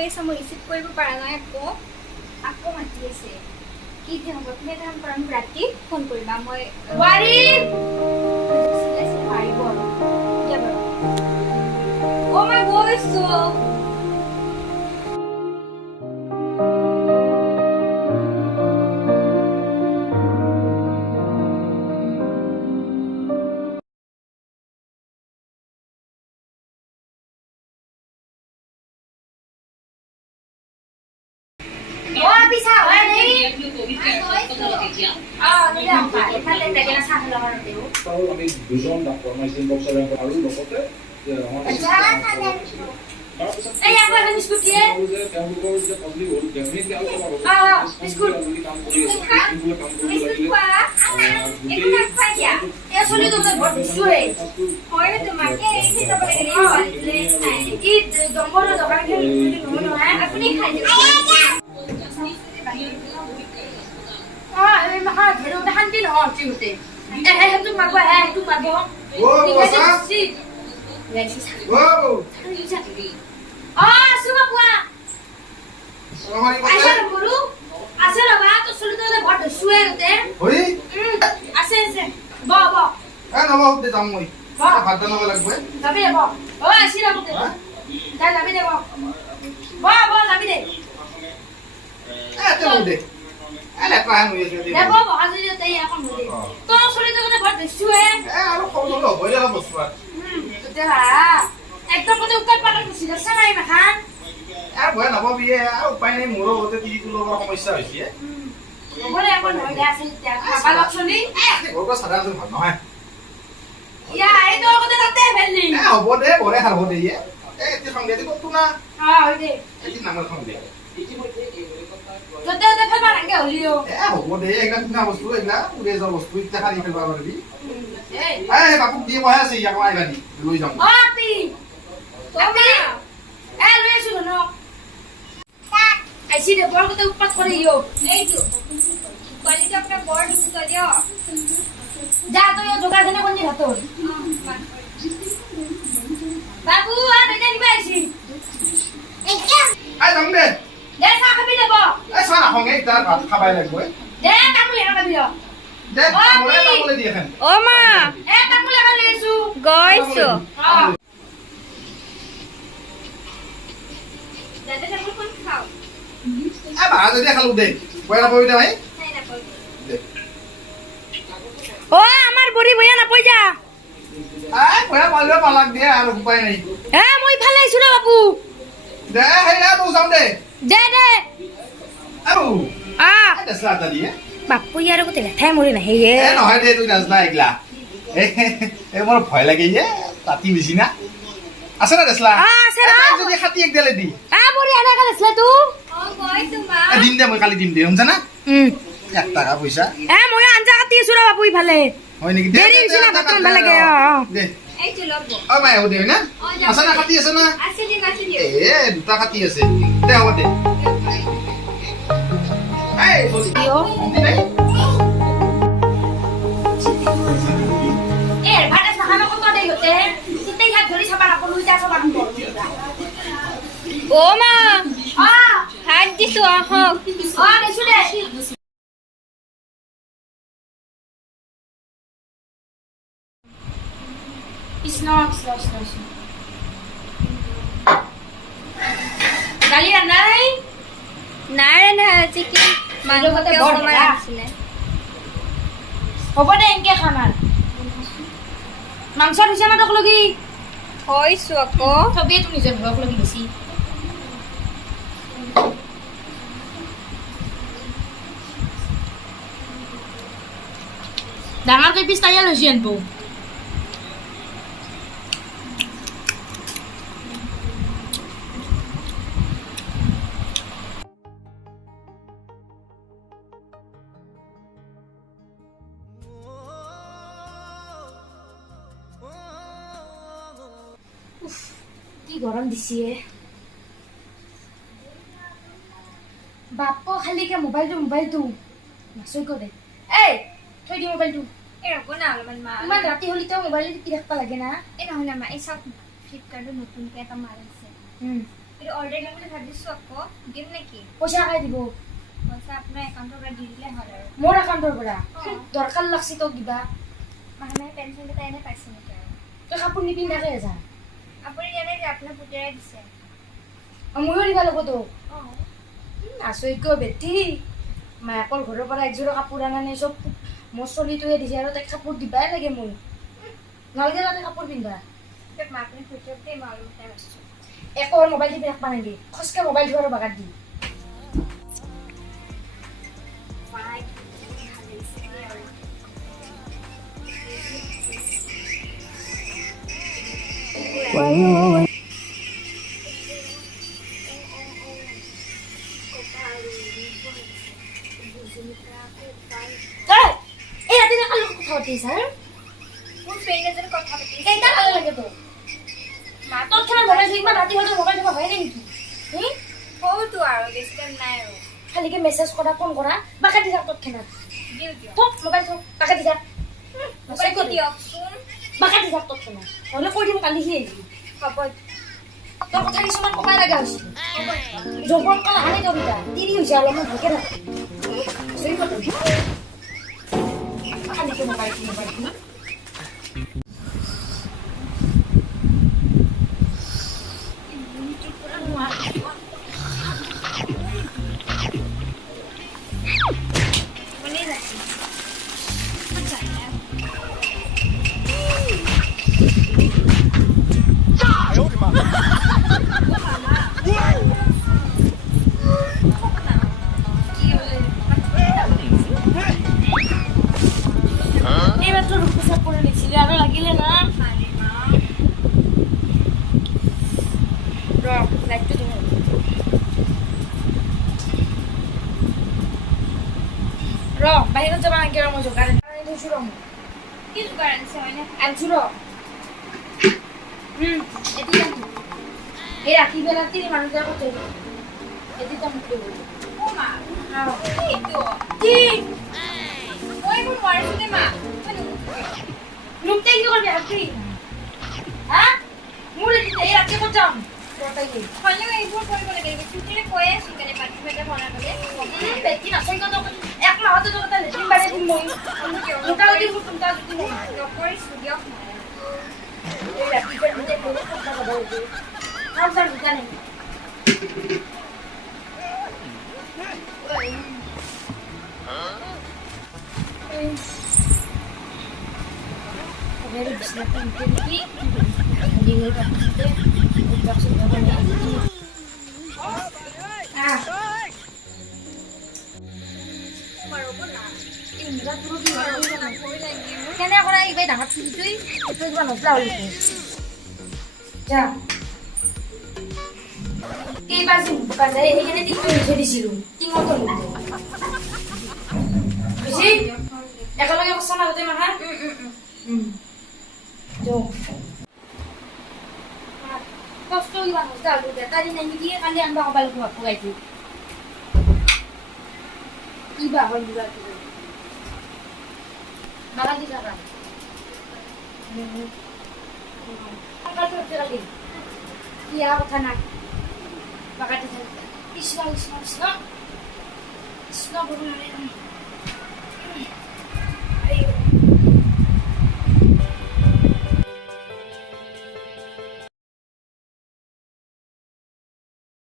কৈ আছে মই ৰিচিভ কৰিব পৰা নাই আকৌ মাতি আছে কি যে হ'ব তুমি এটা কাম কৰা মোক ৰাতি ফোন কৰিবা মই ৱাৰী পাৰিব আৰু দিয়া বাৰু অ' মই গৈছো পিছা হয় নি আমি দুজন ডাক্তৰ মই চিন বক্সৰ আৰু লগতে তেওঁলোকৰ যে পব্লিক হ'ল ডেফিনেটলি আৰু কাম কৰি আছে কাম কৰিব শান্তি নহয় চিমতে সেইটো মাৰিব সেইটো মাৰিব আছো বাবুয়া আছে বৰু আছে ৰবা তো চলিতে ঘৰ ধুছুৱে গতে হই আছে আছে ব ব এ নব দে যাম মই ভাত বনাব লাগবে যাবি ব ও আসি না বতে তাই যাবি দে ব ব যাবি দে এ তে দে এলে কাম হই আছে দে ব আজি তাই এখন বতে তো চলিতে ঘৰ ধুছুৱে এ আৰু খবৰ লব হইলে বস্তু আৰ তেৰা একদম মানে উকাল পাকাল গুছি যাচ্ছে নাই মাখান আৰ ভয় নব বিয়ে আৰ উপায় নাই মোৰ হতে তিৰিটো লগৰ সমস্যা হৈছে বলে এখন হৈ আছে এতিয়া খাবা লক্ষণী ওটা সাধারণ ভাল নহয় ইয়া এই তো কতে তাতে ভেলি এ হব দে বরে হারব দে এ এতি সঙ্গে দি কত না হৈ দে এতি নামৰ সঙ্গে যতে যতে ফেলবা নাগে হলিও এ হব দে একলা কিনা বস্তু একলা উড়ে যাও বস্তু ইটা খালি ফেলবা পারবি এই এ বাবু দিয়ে কয় আছে ইয়াক আইবানি লৈ যাম আপি আপি এ লৈ আছো ন আইছি দে বল কতে উৎপাত কৰি ইও এইটো কোৱালিটি আপোনাৰ বৰ দুষ্ট দিয় যা তো যোগাৰ কেনে কোনি হাতৰ বাবু আ বেটা কিবা আইছি আই যাম দে দে চাহ খাবি দেব এ সারা সঙ্গে ইটা ভাত খাবাই লাগবে দে কামু হেৰা খাবি দে তামলে দি এখন অ মা এ কামু লাগা লৈ আছো গৈছো অ দাদা তামোল কোন খাও এ ভাত যদি খালো দে বয়লা বই দে ভাই নাই নাপাও দে ও আমার বুড়ি বইয়া না পয়সা আই বয়লা পালবে পালাক দিয়ে আর উপায় নাই এ মই ফালে আইছো না বাবু দে হে না বউ যাম দে দে দে আউ আ এ দেসলা তা দিয়ে বাপু ইয়ার কতে লেঠাই মরি না হে এ নহয় দে তুই নাজনা একলা এ মোর ভয় লাগে যে তাতি বেশি না আছে না দেসলা আছে না যদি খাতি এক দেলে দি আ বুড়ি আনা কালে তু ও গৈছো মা এ দিন দে মই কালি দিম দে হমছ না 1 টাকা পয়সা এ মই আঞ্জা কাটি আছো রে বাপু ইফালে হয় নেকি দেৰি হৈছে না ভাত ৰান্ধবা লাগে দে এইটো লব ও মাই ও দে না আছে না খাতি আছে না আছে দিন আছে দিন এ দুটা খাতি আছে দে হ'ব দে এই দিও এ ভাতে চাহানো কত দেই হতে তিতেই হাত ধৰি চাবা নাপলো ইটা চাবা নাপলো ও মা আ হাত দিছো আহক আ দেছু দে কৃষ্ণ কৃষ্ণ কৃষ্ণ গালি নাই নাই না আজি কি মানুহৰ ঘৰতে বৰ অকমান বেয়া। আছিলে হ'ব দে এনকে খাম আৰু মাংস দিছে না তোক লগি হৈছো আকৌ থবি তুমি নিজৰ ভয়ক লগি বেছি ডাঙৰকৈ পিছ তাইয়া লৈছি আনবো কি গৰম দিছে বাপ্পা খালিকে মোবাইলটো নাচই কৰে এই থৈ দি মোবাইলটো এই ৰ'ব না অলপমান মা ইমান ৰাতি হলিতো মোবাইল টিপি থাকিব লাগে না এই নহয় না মা এই চাওক ফ্লিপকাৰ্টত নতুনকৈ এটা মাল আছে কিন্তু অৰ্ডাৰ দিম বুলি ভাবিছোঁ আকৌ দিম নেকি পইচা খাই দিব পইচা আপোনাৰ একাউণ্টৰ পৰা দি দিলে হ'ল আৰু মোৰ একাউণ্টৰ পৰা অ। দৰকাৰ লাগছি তোক কিবা মাহে মাহে পেঞ্চন এটা এনে পাইছে নেকি আৰু তই কাপোৰ নিপিন্ধাকে যা আপুনি জানে যে আপোনাৰ পুতেৰাই দিছে ময়ো দিবা লাগিব তোক অঁ আচৰিত বেটি মায়াকৰ ঘৰৰ পৰা একযোৰা কাপোৰ আনা নাই চব মোৰ চলিটোৱে দিছে আৰু তাইক কাপোৰ দিবাই লাগে মোৰ নালাগে তাতে কাপোৰ পিন্ধা মা আপুনি পুতেৰক দেই মই অলপ টাইম আছোঁ একো মোবাইল টিপি ৰাখবা নিদি খচকে মোবাইল ধোৱাৰ বাগাত দি মাই ভাল লাগিছে আৰু এই ৰাতি কালি কথা পাতি ছাৰ মোৰ ফ্ৰেণ্ড এজনী কথা পাতিছে কেইটা কালে লাগে তোক মা তোৰ খেলা মোবাইল থাকিবা ৰাতি হ'লে মোবাইল থাকিব হয় নেকি সৰুটো আৰু বেছি টাইম নাই আৰু খালিকে মেছেজ কৰা ফোন কৰা বাকা দি থাক তোক খেলা দিওঁ দিয়ক তোক মোবাইল থ বাকা দি থাক মোবাইলটো দিয়কচোন বাকা দি থাক তোক খেলা নহ'লে কৈ দিম কালি সি আহিবি হ'ব তোৰ কথা কিছুমান কমাই লগা হৈছে জবৰ কাল আনি তোৰ দুটা দেৰি হৈছে অলপমান ভালকে থাক খালিকে মোবাইল বনি যাচ্ছে আচ্ছা এইবার তো রূপ পেশাব করে লিখছিলি আরো লাগিলে না লাইটটা দিন র বাইরে যাবা নাকি রম জোগাড় শুরম কি জোগাড় আনছে হয়নে আনছুর এটি জানি এই রাখি বেলা তিনি মানুষ যা করতে এটি তো মুখে বলি ও মা এইটো কি মই এইবোৰ নোৱাৰিছোঁ দেই মা লুকটাই কি করবি রাখি হ্যাঁ মুড়ে দিতে এই রাখি কর যাম তোরটাই হ'লেও এইবোৰ কৰিব লাগে চুটিৰে কৈ আছোঁ কেনে পাতি পেটে বনাবলৈ বেটি নাচাই কত এক মাহতে তো কথা লেট্রিন বাইরে দিন মই ওটাও দিব তোমটা যদি মই নকৰিছোঁ দিয়ক এই রাখি বেলা দিতে বলে কথা বলবি আর স্যার জানেন Dari bisnis ini, di luar itu, untuk sesuatu yang ini. কেনে কৰা এইবাৰ ডাঙৰ চিৰিটোই এইটো কিবা নচলা হ'ল যা কেইবাৰ বাজাই সেইকাৰণে টিংটো মুঠি দিছিলোঁ টিঙতো মুঠে বুজি একেলগে কষ্ট নাগতে মাহা কষ্ট কিবা নচলা হ'ল তাৰি নাই নেকি কালি আনবা কবাল ভগাইছোঁ কিবা হ'ল কিবা বাগান দি থাকা ইয়া কথা না বাগান দি থাকা কৃষ্ণ কৃষ্ণ কৃষ্ণ কৃষ্ণ গুৰু